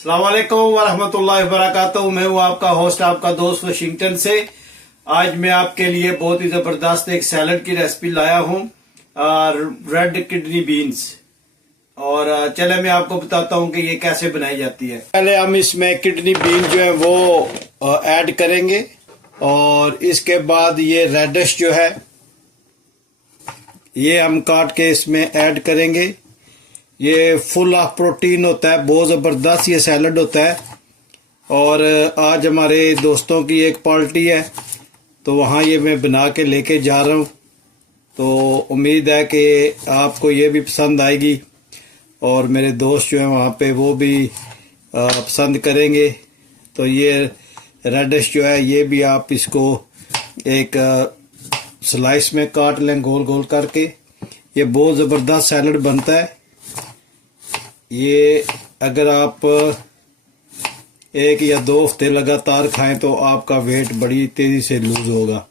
अस्सलाम वालेकुम वरहमतुल्लाहि वबरकातुहू। मैं हूँ आपका होस्ट, आपका दोस्त वाशिंगटन से। आज मैं आपके लिए बहुत ही जबरदस्त एक सैलड की रेसिपी लाया हूँ, रेड किडनी बीन्स। और चले मैं आपको बताता हूँ कि ये कैसे बनाई जाती है। पहले हम इसमें किडनी बीन जो है वो ऐड करेंगे, और इसके बाद ये रेडिश जो है ये हम काट के इसमें ऐड करेंगे। ये फुल ऑफ प्रोटीन होता है, बहुत ज़बरदस्त ये सैलड होता है। और आज हमारे दोस्तों की एक पार्टी है, तो वहाँ ये मैं बना के लेके जा रहा हूँ। तो उम्मीद है कि आपको ये भी पसंद आएगी, और मेरे दोस्त जो हैं वहाँ पे वो भी पसंद करेंगे। तो ये रेडिश जो है ये भी आप इसको एक स्लाइस में काट लें गोल गोल करके। ये बहुत ज़बरदस्त सैलड बनता है। ये अगर आप 1 या 2 हफ्ते लगातार खाएं तो आपका वेट बड़ी तेज़ी से लूज़ होगा।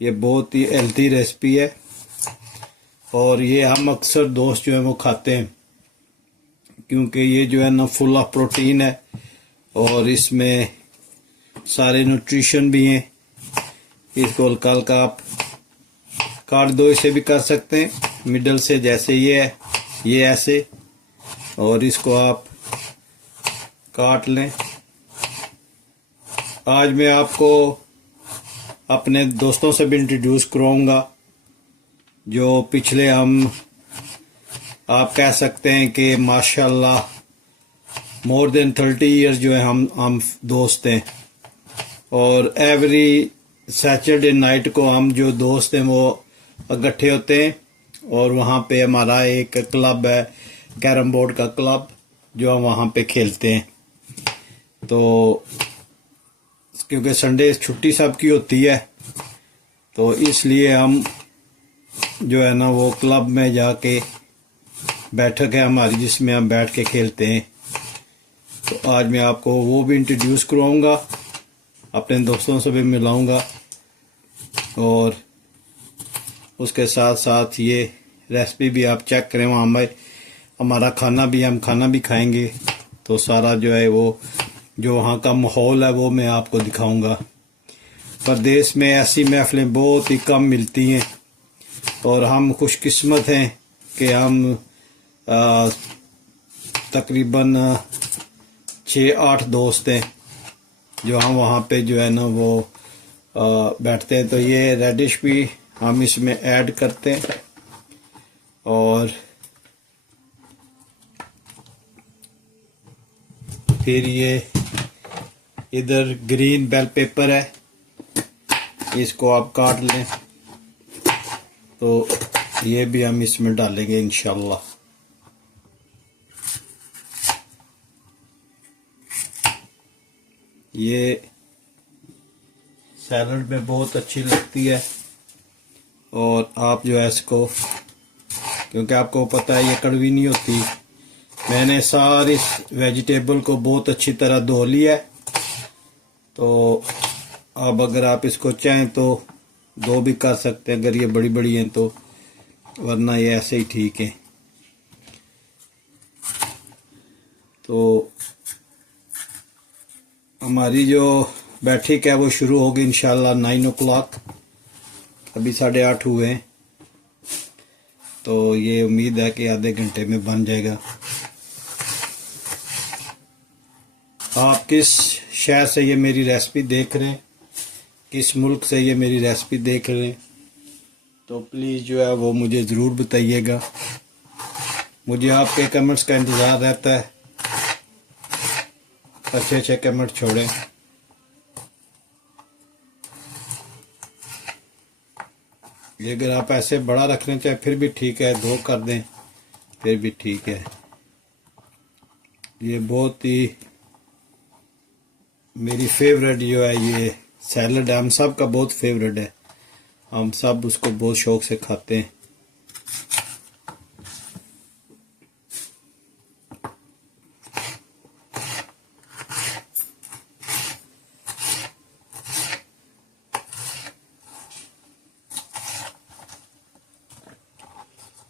ये बहुत ही हेल्थी रेसिपी है, और ये हम अक्सर दोस्त जो हैं वो खाते हैं, क्योंकि ये जो है ना फुल ऑफ प्रोटीन है, और इसमें सारे न्यूट्रिशन भी हैं। इसको हल्का हल्का आप काट दो, इसे भी कर सकते हैं मिडल से, जैसे ये है, ये ऐसे, और इसको आप काट लें। आज मैं आपको अपने दोस्तों से भी इंट्रोड्यूस कराऊंगा, जो पिछले हम आप कह सकते हैं कि माशाल्लाह मोर देन 30 इयर्स जो है हम दोस्त हैं। और एवरी सैटरडे नाइट को हम जो दोस्त हैं वो इकट्ठे होते हैं, और वहाँ पे हमारा एक क्लब है, कैरम बोर्ड का क्लब, जो हम वहाँ पे खेलते हैं। तो क्योंकि संडे छुट्टी सबकी होती है, तो इसलिए हम जो है ना वो क्लब में जाके बैठक है हमारी, जिसमें हम बैठ के खेलते हैं। तो आज मैं आपको वो भी इंट्रोड्यूस करवाऊँगा, अपने दोस्तों से भी मिलाऊँगा, और उसके साथ साथ ये रेसिपी भी आप चेक करें। वहाँ में हमारा खाना भी खाएंगे। तो सारा जो है वो जो वहाँ का माहौल है वो मैं आपको दिखाऊंगा। प्रदेश में ऐसी महफिलें बहुत ही कम मिलती हैं, और हम खुशकिस्मत हैं कि हम तकरीबन 6-8 दोस्त हैं जो हम वहाँ पे जो है ना वो बैठते हैं। तो ये रेडिश भी हम इसमें ऐड करते हैं, और फिर ये इधर ग्रीन बेल पेपर है, इसको आप काट लें। तो ये भी हम इसमें डालेंगे इंशाल्लाह। ये सैलड में बहुत अच्छी लगती है, और आप जो है इसको, क्योंकि आपको पता है ये कड़वी नहीं होती, मैंने सारी वेजिटेबल को बहुत अच्छी तरह धो लिया है। तो अब अगर आप इसको चाहें तो 2 भी कर सकते हैं अगर ये बड़ी बड़ी हैं तो, वरना ये ऐसे ही ठीक है। तो हमारी जो बैठक है वो शुरू होगी इंशाल्लाह 9 o'clock। अभी 8:30 हुए हैं, तो ये उम्मीद है कि आधे घंटे में बन जाएगा। आप किस शहर से ये मेरी रेसिपी देख रहे हैं, किस मुल्क से ये मेरी रेसिपी देख रहे हैं, तो प्लीज़ जो है वो मुझे ज़रूर बताइएगा। मुझे आपके कमेंट्स का इंतज़ार रहता है। अच्छे अच्छे कमेंट छोड़ें। ये अगर आप ऐसे बड़ा रखना चाहे फिर भी ठीक है, 2 कर दें फिर भी ठीक है। ये बहुत ही मेरी फेवरेट जो है ये सैलड है, हम सब का बहुत फेवरेट है, हम सब उसको बहुत शौक से खाते हैं।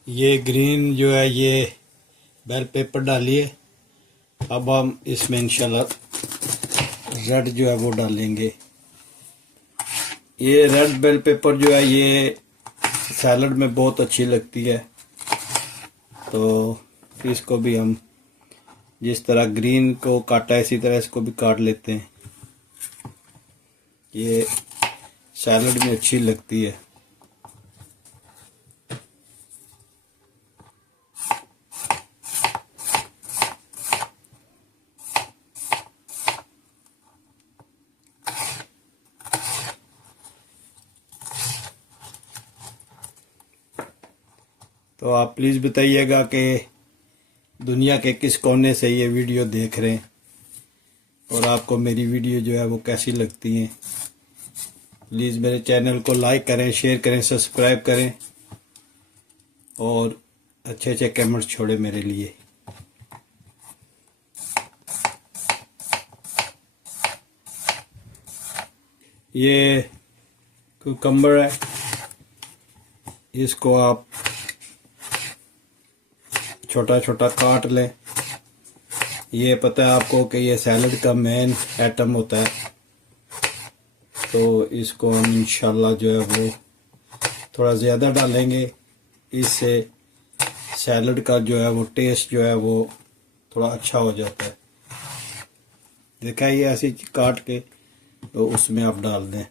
ये ग्रीन जो है ये बेल पेपर डालिए, अब हम इसमें इंशाल्लाह रेड जो है वो डालेंगे। ये रेड बेल पेपर जो है ये सैलड में बहुत अच्छी लगती है, तो इसको भी हम जिस तरह ग्रीन को काटा है इसी तरह इसको भी काट लेते हैं। ये सैलड में अच्छी लगती है। तो आप प्लीज़ बताइएगा कि दुनिया के किस कोने से ये वीडियो देख रहे हैं और आपको मेरी वीडियो जो है वो कैसी लगती हैं। प्लीज़ मेरे चैनल को लाइक करें, शेयर करें, सब्सक्राइब करें और अच्छे अच्छे कमेंट्स छोड़े मेरे लिए। ये कुकम्बर है, इसको आप छोटा छोटा काट लें। ये पता है आपको कि ये सैलड का मेन आइटम होता है, तो इसको हम इंशाल्लाह जो है वो थोड़ा ज़्यादा डालेंगे। इससे सैलड का जो है वो टेस्ट जो है वो थोड़ा अच्छा हो जाता है। देखा ये ऐसी काट के तो उसमें आप डाल दें।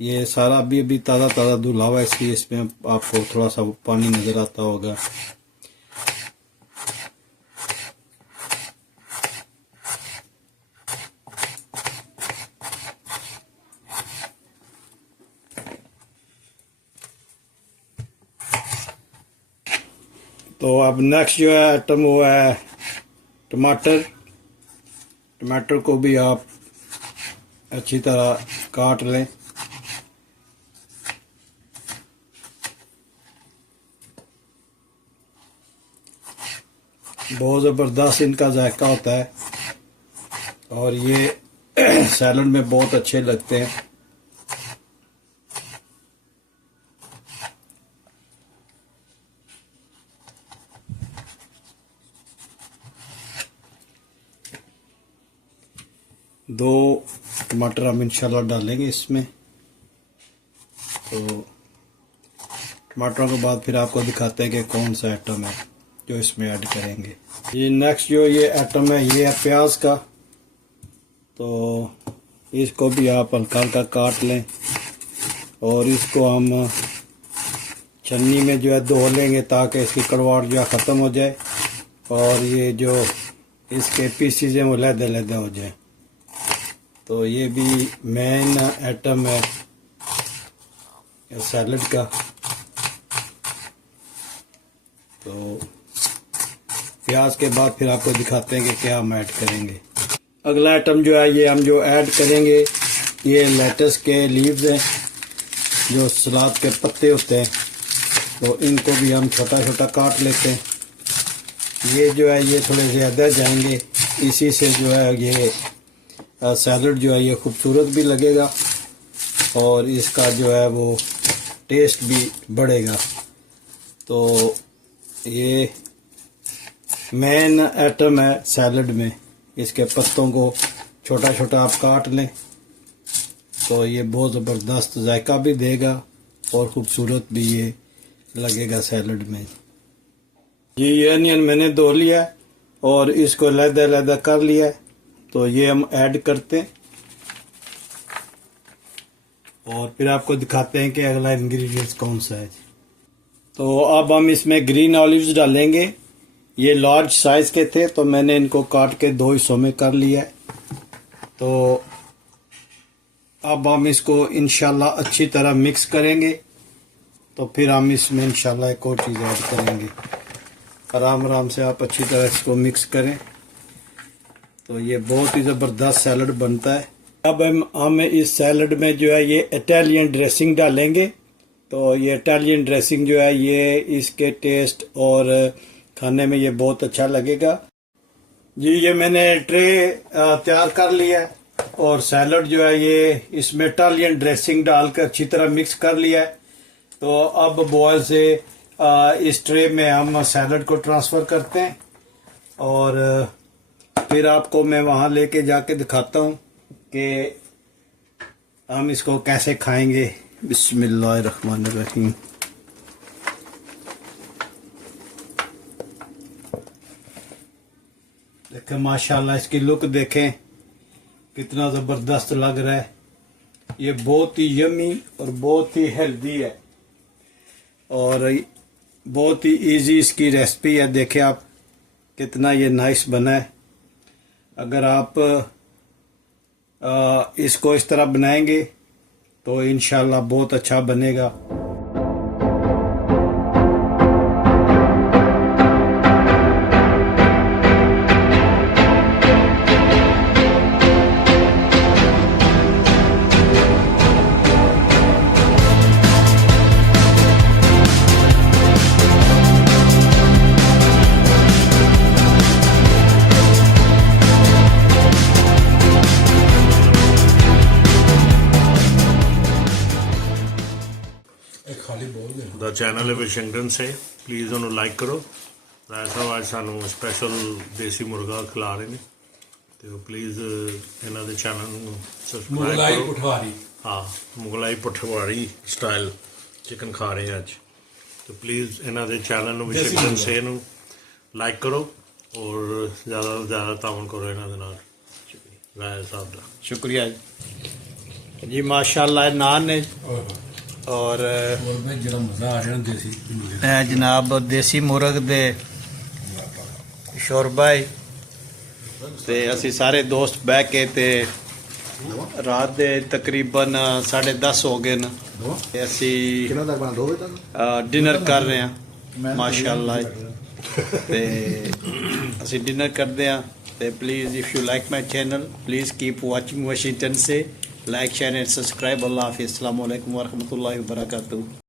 ये सारा अभी ताज़ा ताज़ा धुला हुआ है, इसलिए इसमें आपको थोड़ा सा पानी नज़र आता होगा। तो अब नेक्स्ट जो है आइटम वो है टमाटर। टमाटर को भी आप अच्छी तरह काट लें। बहुत ज़बरदस्त इनका जायका होता है और ये सैलड में बहुत अच्छे लगते हैं। दो टमाटर हम इंशाल्लाह डालेंगे इसमें। तो टमाटरों के बाद फिर आपको दिखाते हैं कि कौन सा आइटम है जो इसमें ऐड करेंगे। ये नेक्स्ट जो ये आइटम है ये है प्याज का। तो इसको भी आप हल्का हल्का काट लें और इसको हम छन्नी में जो है धो लेंगे ताकि इसकी कड़वाहट जो है ख़त्म हो जाए और ये जो इसके पीसीज हैं वो लहदे लहदे हो जाए। तो ये भी मेन आइटम है सैलड का। तो प्याज के बाद फिर आपको दिखाते हैं कि क्या हम ऐड करेंगे। अगला आइटम जो है ये हम जो ऐड करेंगे ये लेटस के लीव्स हैं, जो सलाद के पत्ते होते हैं। तो इनको भी हम छोटा छोटा काट लेते हैं। ये जो है ये थोड़े ज़्यादा जाएंगे, इसी से जो है ये सैलड जो है ये खूबसूरत भी लगेगा और इसका जो है वो टेस्ट भी बढ़ेगा। तो ये मेन आइटम है सैलड में। इसके पत्तों को छोटा छोटा आप काट लें तो ये बहुत ज़बरदस्त जायका भी देगा और ख़ूबसूरत भी ये लगेगा सैलड में। ये अनियन मैंने धो लिया है और इसको अलहदा अलहदा कर लिया है। तो ये हम ऐड करते हैं और फिर आपको दिखाते हैं कि अगला इंग्रेडिएंट्स कौन सा है। तो अब हम इसमें ग्रीन ऑलिव्स डालेंगे। ये लार्ज साइज़ के थे तो मैंने इनको काट के 2 हिस्सों में कर लिया है। तो अब हम इसको इंशाल्लाह अच्छी तरह मिक्स करेंगे। तो फिर हम इसमें इंशाल्लाह एक और चीज़ ऐड करेंगे। आराम आराम से आप अच्छी तरह इसको मिक्स करें तो ये बहुत ही ज़बरदस्त सैलड बनता है। अब हम इस सैलड में जो है ये इटालियन ड्रेसिंग डालेंगे। तो ये इटालियन ड्रेसिंग जो है ये इसके टेस्ट और खाने में ये बहुत अच्छा लगेगा। जी ये मैंने ट्रे तैयार कर लिया है और सैलड जो है ये इसमें इटालियन ड्रेसिंग डालकर अच्छी तरह मिक्स कर लिया है। तो अब बॉयल से इस ट्रे में हम सैलड को ट्रांसफ़र करते हैं और फिर आपको मैं वहाँ लेके जाके दिखाता हूँ कि हम इसको कैसे खाएंगे। बिस्मिल्लाहिर्रहमानिर्रहीम। देखें माशाल्लाह, इसकी लुक देखें कितना ज़बरदस्त लग रहा है। ये बहुत ही यमी और बहुत ही हेल्दी है और बहुत ही इजी इसकी रेसिपी है। देखें आप कितना ये नाइस बना है। अगर आप इसको इस तरह बनाएंगे तो इंशाल्लाह बहुत अच्छा बनेगा। ਦਾ ਚੈਨਲ ਹੈ ਵਾਸ਼ਿੰਗਟਨ ਸੇ, ਪਲੀਜ਼ ਉਹਨੂੰ ਲਾਈਕ ਕਰੋ। ਰਾਏ ਸਾਹਿਬ ਅੱਜ ਸਾਨੂੰ ਸਪੈਸ਼ਲ ਦੇਸੀ ਮੁਰਗਾ ਖਿਲਾ ਰਹੇ ਨੇ ਤੇ ਉਹ ਪਲੀਜ਼ ਇਹਨਾਂ ਦੇ ਚੈਨਲ ਨੂੰ ਸਬਸਕ੍ਰਾਈਬ ਮੁਗਲਾਈ ਕਰੋ। ਪਠਵਾਰੀ ਹਾਂ, ਮੁਗਲਾਈ ਪਠਵਾਰੀ ਸਟਾਈਲ ਚਿਕਨ ਖਾ ਰਹੇ ਹਾਂ ਅੱਜ, ਤੇ ਪਲੀਜ਼ ਇਹਨਾਂ ਦੇ ਚੈਨਲ ਨੂੰ ਵਾਸ਼ਿੰਗਟਨ ਸੇ ਨੂੰ ਲਾਈਕ ਕਰੋ ਔਰ ਜ਼ਿਆਦਾ ਤੋਂ ਜ਼ਿਆਦਾ ਤਾਉਨ ਕਰੋ ਇਹਨਾਂ ਦੇ ਨਾਲ। ਰਾਏ ਸਾਹਿਬ ਦਾ शुक्रिया जी। माशाल्लाह नान है और ਮੈਂ ਜਿਹੜਾ ਮਜ਼ਾ ਆ ਰਿਹਾ ਦੇਸੀ ਇਹ ਜਨਾਬ ਦੇਸੀ ਮੁਰਗ ਦੇ ਸ਼ੋਰਬਾ ਹੈ ਤੇ ਅਸੀਂ ਸਾਰੇ ਦੋਸਤ ਬਹਿ ਕੇ ਤੇ ਰਾਤ ਦੇ ਤਕਰੀਬਨ 10:30 ਹੋ ਗਏ ਨੇ ਤੇ ਅਸੀਂ ਕਿੰਨਾ ਤੱਕ ਬਣਾ 2 ਵਜੇ ਤੱਕ ਡਿਨਰ ਕਰ ਰਹੇ ਹਾਂ ਮਾਸ਼ਾਅੱਲਾ। ਤੇ ਅਸੀਂ ਡਿਨਰ ਕਰਦੇ ਹਾਂ ਤੇ please if you like my channel please keep watching Washington ਸੇ। Like share and subscribe. अल्लाह हाफिज़। अस्सलामु अलैकुम वरहमतुल्लाहि वबरकातुहू।